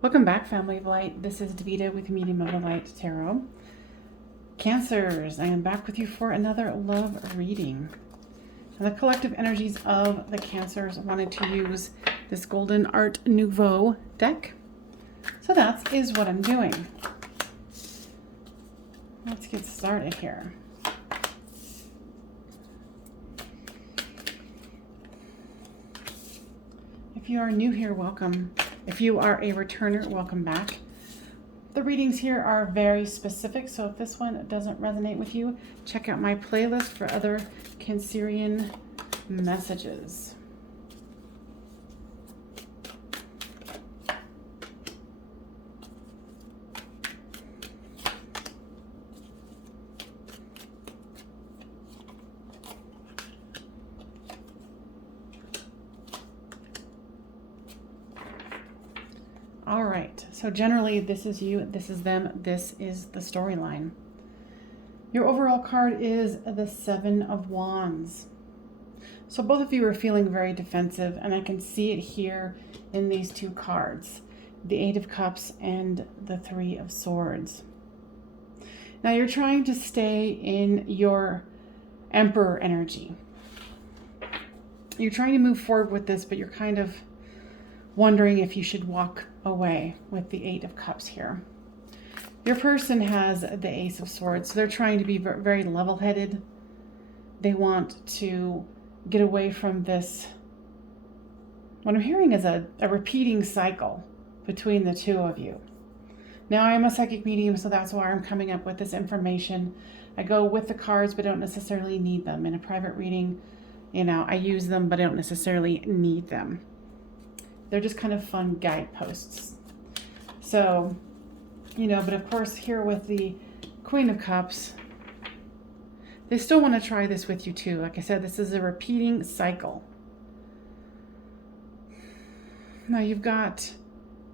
Welcome back, family of light. This is Davida with Medium of the Light Tarot. Cancers, I am back with you for another love reading. And the collective energies of the Cancers wanted to use this Golden Art Nouveau deck. So that is what I'm doing. Let's get started here. If you are new here, welcome. If you are a returner, welcome back. The readings here are very specific, so if this one doesn't resonate with you, check out my playlist for other Cancerian messages. All right, so generally this is you, this is them, this is the storyline. Your overall card is the Seven of Wands. So both of you are feeling very defensive, and I can see it here in these two cards, the Eight of Cups and the Three of Swords. Now you're trying to stay in your Emperor energy. You're trying to move forward with this, but you're kind of wondering if you should walk away with the Eight of Cups here. Your person has the Ace of Swords, so they're trying to be very level-headed. They want to get away from this. What I'm hearing is a repeating cycle between the two of you. Now, I am a psychic medium, so that's why I'm coming up with this information. I go with the cards, but don't necessarily need them. In a private reading, I use them, but I don't necessarily need them. They're just kind of fun guideposts. So, but of course here with the Queen of Cups, they still want to try this with you too. Like I said, this is a repeating cycle. Now you've got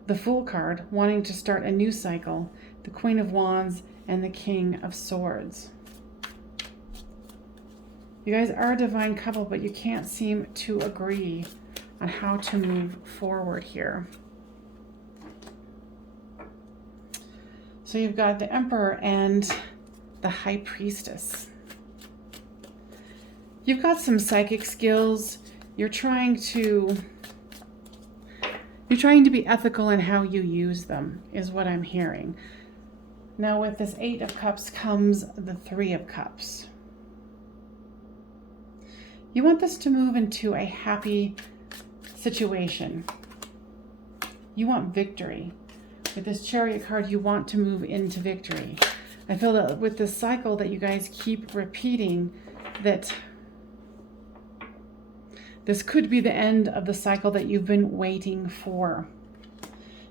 the Fool card wanting to start a new cycle, the Queen of Wands and the King of Swords. You guys are a divine couple, but you can't seem to agree on how to move forward here. So you've got the Emperor and the High Priestess. You've got some psychic skills. You're trying to be ethical in how you use them, is what I'm hearing. Now with this Eight of Cups comes the Three of Cups. You want this to move into a happy situation. You want victory. With this Chariot card, you want to move into victory. I feel that with this cycle that you guys keep repeating, that this could be the end of the cycle that you've been waiting for.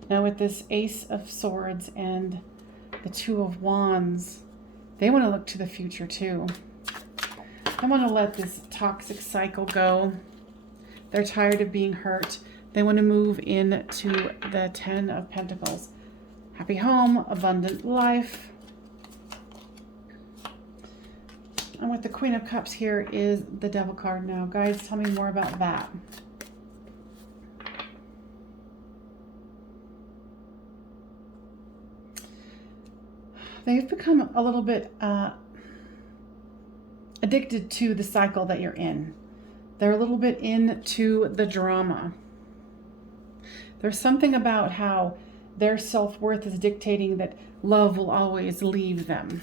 Now with this Ace of Swords and the Two of Wands, they want to look to the future too. They want to let this toxic cycle go. They're tired of being hurt. They want to move into the Ten of Pentacles. Happy home, abundant life. And with the Queen of Cups here is the Devil card. Now, guys, tell me more about that. They've become a little bit addicted to the cycle that you're in. They're a little bit into the drama. There's something about how their self-worth is dictating that love will always leave them.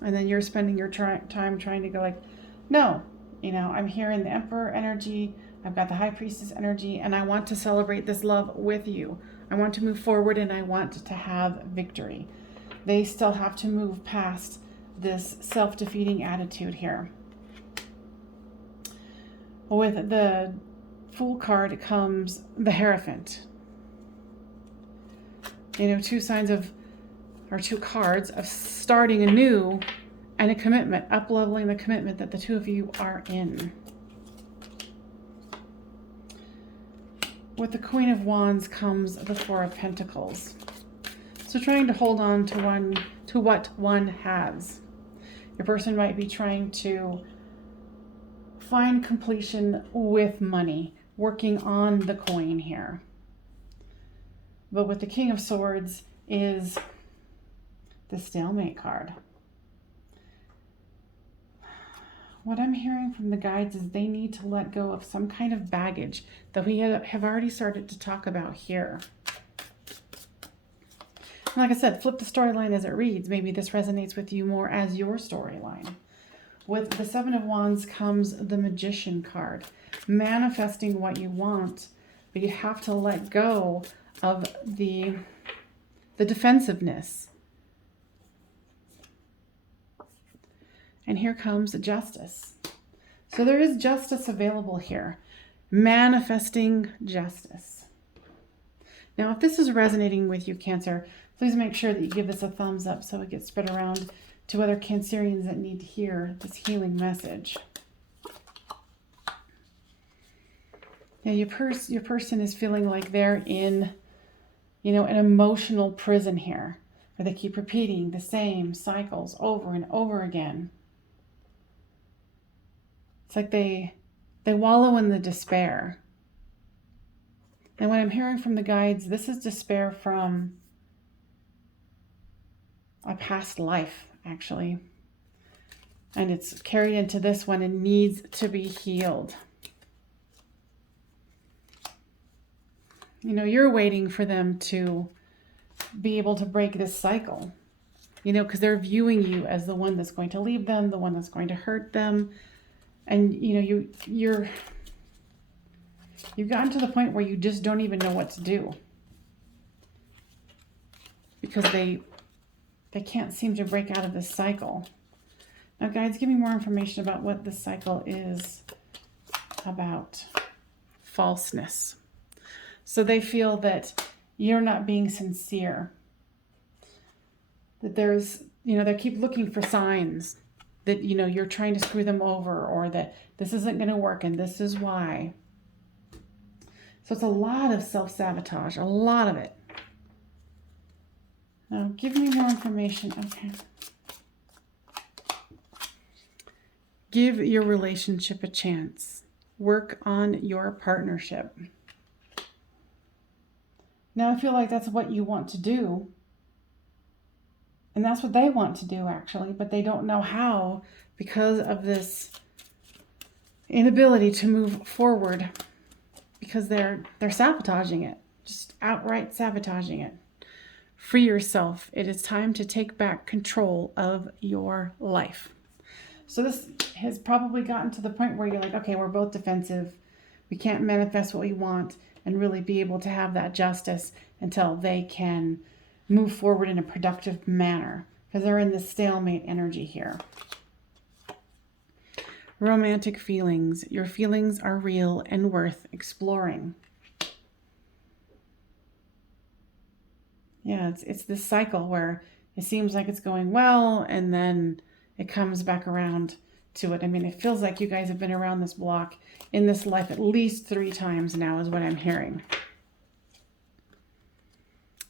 And then you're spending your time trying to go like, no, I'm here in the Emperor energy. I've got the High Priestess energy, and I want to celebrate this love with you. I want to move forward, and I want to have victory. They still have to move past this self-defeating attitude here. With the Fool card comes the Hierophant. Two cards of starting anew and a commitment, up-leveling the commitment that the two of you are in. With the Queen of Wands comes the Four of Pentacles. So trying to hold on to what one has. Your person might be trying to find completion with money, working on the coin here. But with the King of Swords is the stalemate card. What I'm hearing from the guides is they need to let go of some kind of baggage that we have already started to talk about here. Like I said, flip the storyline as it reads. Maybe this resonates with you more as your storyline. With the Seven of Wands comes the Magician card. Manifesting what you want, but you have to let go of the defensiveness. And here comes justice. So there is justice available here. Manifesting justice. Now, if this is resonating with you, Cancer, please make sure that you give this a thumbs up so it gets spread around to other Cancerians that need to hear this healing message. Yeah, your person is feeling like they're in, an emotional prison here, where they keep repeating the same cycles over and over again. It's like they wallow in the despair. And what I'm hearing from the guides, this is despair from a past life, actually. And it's carried into this one and needs to be healed. You're waiting for them to be able to break this cycle, because they're viewing you as the one that's going to leave them, the one that's going to hurt them. And, you've gotten to the point where you just don't even know what to do. Because they can't seem to break out of this cycle. Now, guides, give me more information about what this cycle is about. Falseness. So they feel that you're not being sincere. That there's, they keep looking for signs that, you're trying to screw them over, or that this isn't going to work and this is why. So it's a lot of self-sabotage, a lot of it. Now, give me more information. Okay. Give your relationship a chance. Work on your partnership. Now, I feel like that's what you want to do. And that's what they want to do, actually, but they don't know how because of this inability to move forward, because they're sabotaging it, just outright sabotaging it. Free yourself. It is time to take back control of your life. So this has probably gotten to the point where you're like, okay, we're both defensive. We can't manifest what we want and really be able to have that justice until they can move forward in a productive manner, because they're in this stalemate energy here. Romantic feelings. Your feelings are real and worth exploring. Yeah, it's this cycle where it seems like it's going well and then it comes back around to it. I mean, it feels like you guys have been around this block in this life at least 3 times now is what I'm hearing.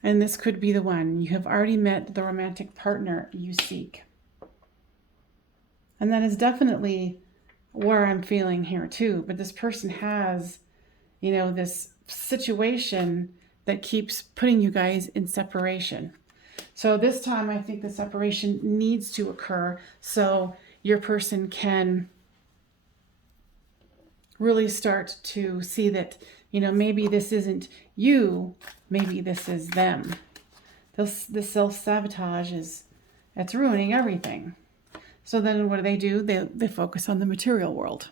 And this could be the one. You have already met the romantic partner you seek. And that is definitely where I'm feeling here too. But this person has, this situation that keeps putting you guys in separation. So this time I think the separation needs to occur so your person can really start to see that, maybe this isn't you, maybe this is them. This self-sabotage it's ruining everything. So then what do? They focus on the material world.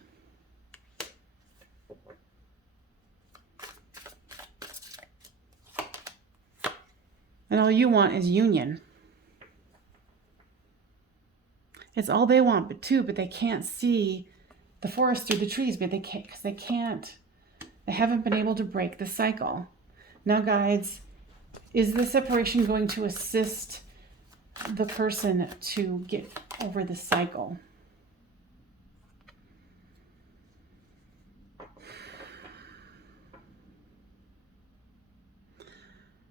And all you want is union. It's all they want, but they can't see the forest through the trees, but they haven't been able to break the cycle. Now, guides, is the separation going to assist the person to get over the cycle?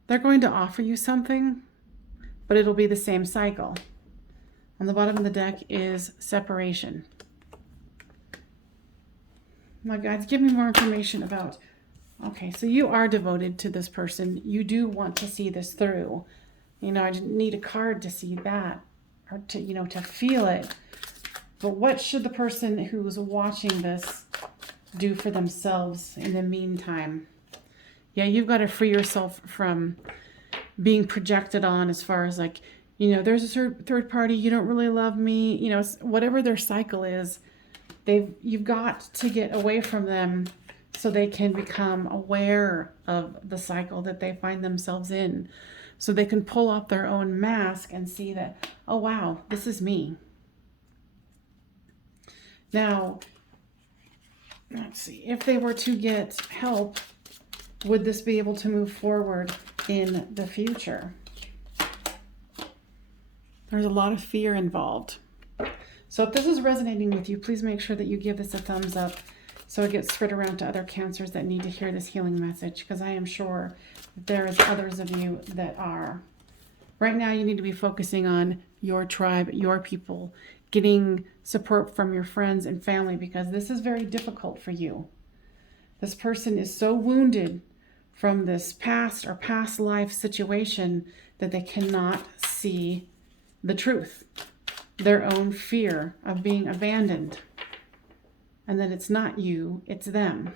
They're going to offer you something, but it'll be the same cycle. On the bottom of the deck is separation. Now, guys, give me more information about Okay, so you are devoted to this person. You do want to see this through. You know, I didn't need a card to see that or to, you know, to feel it. But what should the person who's watching this do for themselves in the meantime? Yeah, you've got to free yourself from being projected on as far as like, you know, there's a third party, you don't really love me, you know, whatever their cycle is, you've got to get away from them so they can become aware of the cycle that they find themselves in. So they can pull off their own mask and see that, oh wow, this is me. Now, let's see, if they were to get help, would this be able to move forward in the future? There's a lot of fear involved. So if this is resonating with you, please make sure that you give this a thumbs up so it gets spread around to other cancers that need to hear this healing message, because I am sure that there is others of you that are. Right now, you need to be focusing on your tribe, your people, getting support from your friends and family, because this is very difficult for you. This person is so wounded from this past or past life situation that they cannot see the truth, their own fear of being abandoned, and that it's not you, it's them.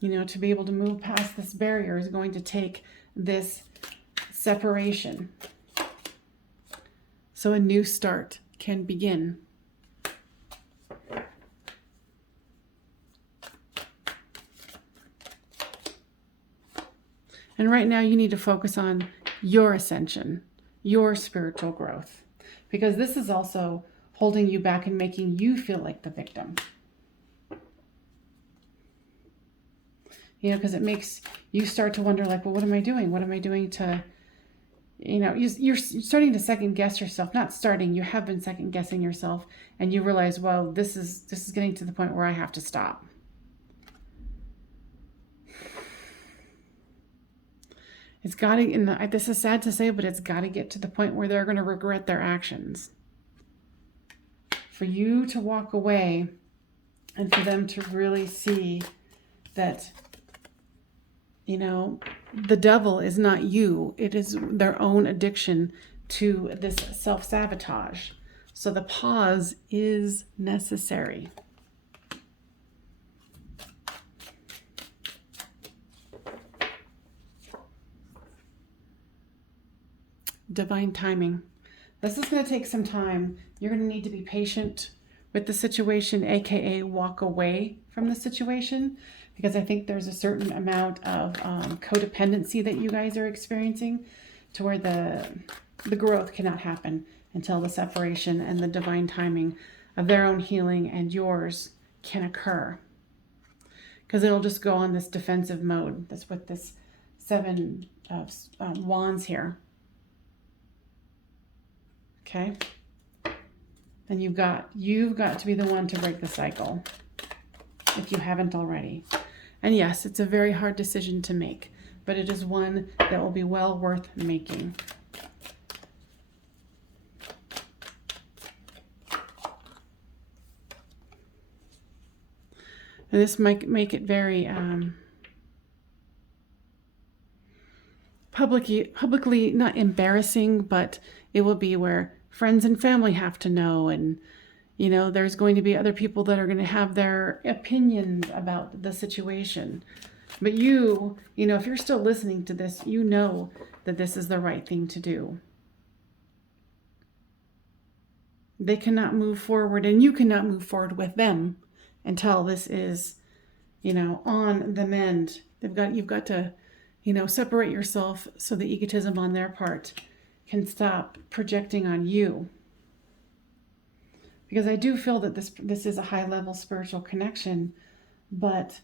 You know, to be able to move past this barrier is going to take this separation, so a new start can begin. And right now you need to focus on your ascension, your spiritual growth, because this is also holding you back and making you feel like the victim. You know, because it makes you start to wonder, like, well, what am I doing? What am I doing to, you know, you're starting to second guess yourself. Not starting, you have been second guessing yourself, and you realize, well, this is getting to the point where I have to stop. It's got to, this is sad to say, but it's got to get to the point where they're going to regret their actions. For you to walk away and for them to really see that, you know, the devil is not you. It is their own addiction to this self-sabotage. So the pause is necessary. Divine timing. This is going to take some time. You're going to need to be patient with the situation, aka walk away from the situation, because I think there's a certain amount of codependency that you guys are experiencing, to where the growth cannot happen until the separation and the divine timing of their own healing and yours can occur. Because it'll just go on this defensive mode. That's with this 7 of wands here. Okay, and you've got to be the one to break the cycle if you haven't already. And yes, it's a very hard decision to make, but it is one that will be well worth making. And this might make it very publicly not embarrassing, but it will be where friends and family have to know, and you know, there's going to be other people that are going to have their opinions about the situation. But you know, if you're still listening to this, you know that this is the right thing to do. They cannot move forward, and you cannot move forward with them until this is, you know, on the mend. You've got to, you know, separate yourself so the egotism on their part can stop projecting on you. Because I do feel that this is a high-level spiritual connection, but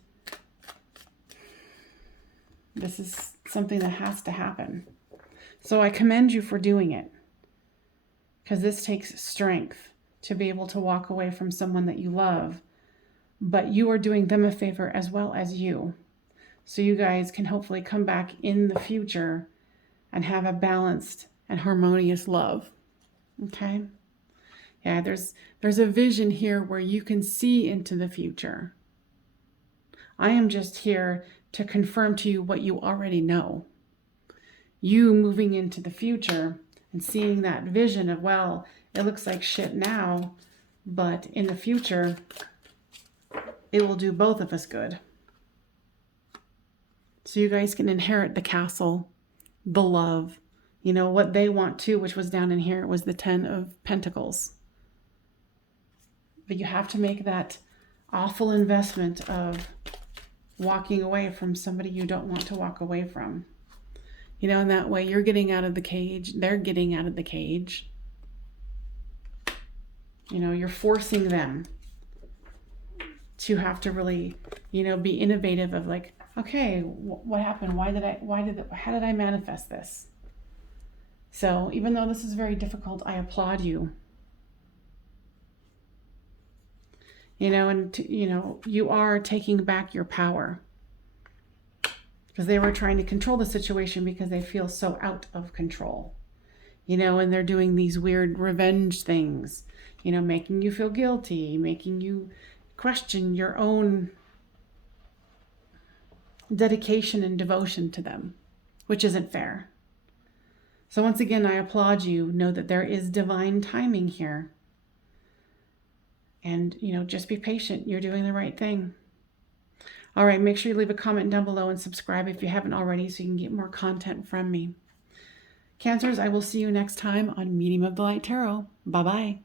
this is something that has to happen. So I commend you for doing it, because this takes strength to be able to walk away from someone that you love, but you are doing them a favor as well as you. So you guys can hopefully come back in the future and have a balanced and harmonious love. Okay? Yeah, there's a vision here where you can see into the future. I am just here to confirm to you what you already know. You moving into the future and seeing that vision of, well, it looks like shit now, but in the future, it will do both of us good. So you guys can inherit the castle, the love, you know, what they want too, which was down in here, was the 10 of Pentacles. But you have to make that awful investment of walking away from somebody you don't want to walk away from. You know, in that way, you're getting out of the cage. They're getting out of the cage. You know, you're forcing them to have to really, you know, be innovative of like, okay, what happened? How did I manifest this? So even though this is very difficult, I applaud you. You know, and you know, you are taking back your power. Because they were trying to control the situation because they feel so out of control. You know, and they're doing these weird revenge things, you know, making you feel guilty, making you question your own dedication and devotion to them, which isn't fair. So once again, I applaud you. Know that there is divine timing here. And, you know, just be patient. You're doing the right thing. All right, make sure you leave a comment down below and subscribe if you haven't already so you can get more content from me. Cancers, I will see you next time on Medium of the Light Tarot. Bye-bye.